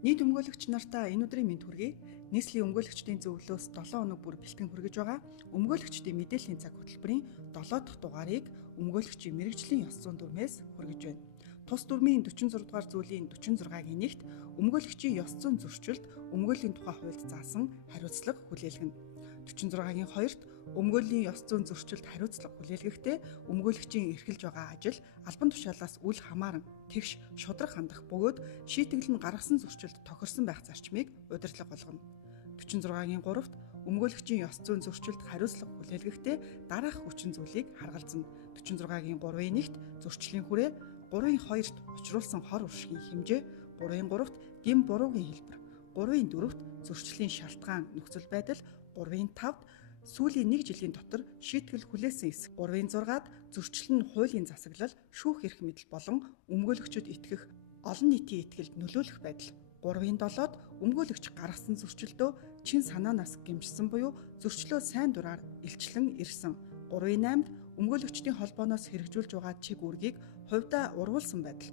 Нийт өмгөөлөгч нартаа энэ өдрийн мэнд хүргэе. Нийслэлийн өмгөөлөгчдийн зөвлөлөөс 7 өнөг бүр бэлтгэн хүргэж байгаа өмгөөлөгчдийн мэдээллийн цаг хөтөлбөрийн 7 дахь дугаарыг өмгөөлөгчийн мэрэгжлийн ёс зүйн дүрмээс хүргэж байна. Тус дүрмийн 46 дугаар зүйлийн 46-гийн 1-т өмгөөлөгчийн ёс зүйн зөрчилд өмгөөлийн тухай хуульд заасан хариуцлага хүлээлгэнэ. 46-гийн 2-т өмгөөлийн ёс зүйн зөрчилд хариуцлага хүлээлгэхдээ өмгөөлөгчийн эрхэлж байгаа ажил албан тушаалаас үл хамааран тэгш шударга хандах бөгөөд шийтгэл нь гаргасан зөрчилд тохирсон байх зарчмыг удирдлага болгоно. 46-гийн 3-т өмгөөлөгчийн ёс зүйн зөрчилд хариуцлага хүлээлгэхдээ дараах хүчин зүйлийг харгалзана. 46-гийн 3-ын 1-т зөрчлийн хүрээ, 3-ын 2-т учруулсан хор уршгийн хэмжээ, 3-ын 3-т гин буруугийн хэлбэр, 3-ын 4-т зөрчлийн шалтгаан нөхцөл байдал, 3-ын 5-т сүүлийн 1 жилийн дотор шийтгэл хүлээсэн эсэх, 3-ын 6-ад зөрчил нь хуулийн засаглал, шүүх эрх мэдэл болон өмгөөлөгчөд итгэх олон нийтийн итгэлд нөлөөлөх байдал, 3-ын 7-д өмгөөлөгч гаргасан зөрчилдөө чин санаанаас гэмшсэн буюу зөрчлөө сайн дураар илчлэн ирсэн, 3-ын 8-д өмгөөлөгчдийн холбооноос хэрэгжүүлж байгаа чиг үүргийг хувьдаа урвуулсан байдал,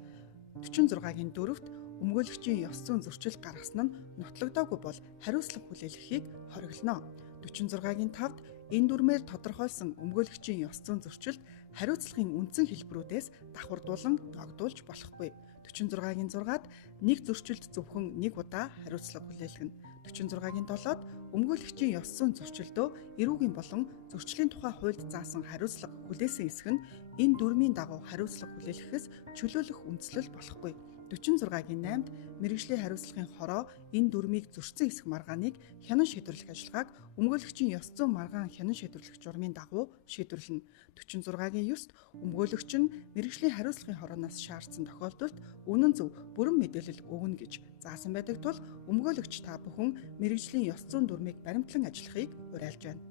46-гийн 4-т өмгөөлөгчийн ёс зүйн зөрчил гаргасан нь нотлогдоогүй бол хариуцлага хүлээлгэхийг хориглоно. 46-гийн 5-д энэ дүрмээр тодорхойлсон өмгөөлөгчийн ёс зүйн зөрчилд хариуцлагын үндсэн хэлбэрүүдээс давхардуулан ногдуулж болохгүй. 46-гийн 6-ад нэг зөрчилд зөвхөн нэг удаа хариуцлага хүлээлгэнэ. 46-гийн 7-д өмгөөлөгчийн ёс зүйн зөрчилдөө эрүүгийн болон зөрчлийн тухай хуульд заасан хариуцлага хүлээсэн эсэх нь энэ дүрмийн дагуу хариуцлага хүлээлгэхээс чөлөөлөх үндслэл болохгүй. 46-гийн 8-д мэргэжлийн хариуцлагын хороо энэ дүрмийг зөрчсөн эсэх маргааныг хянан шийдвэрлэх ажиллагааг өмгөөлөгчийн ёс зүйн маргаан хянан шийдвэрлэх журмын дагуу шийдвэрлэнэ. 46-гийн 9-т өмгөөлөгч нь мэргэжлийн хариуцлагын хорооноос шаардсан тохиолдолд үнэн зөв бүрэн мэдээлэл өгнө гэж заасан байдаг тул өмгөөлөгч та бүхэн мэргэжлийн ёс зүйн дүрмийг баримтлан ажиллахыг уриалж байна.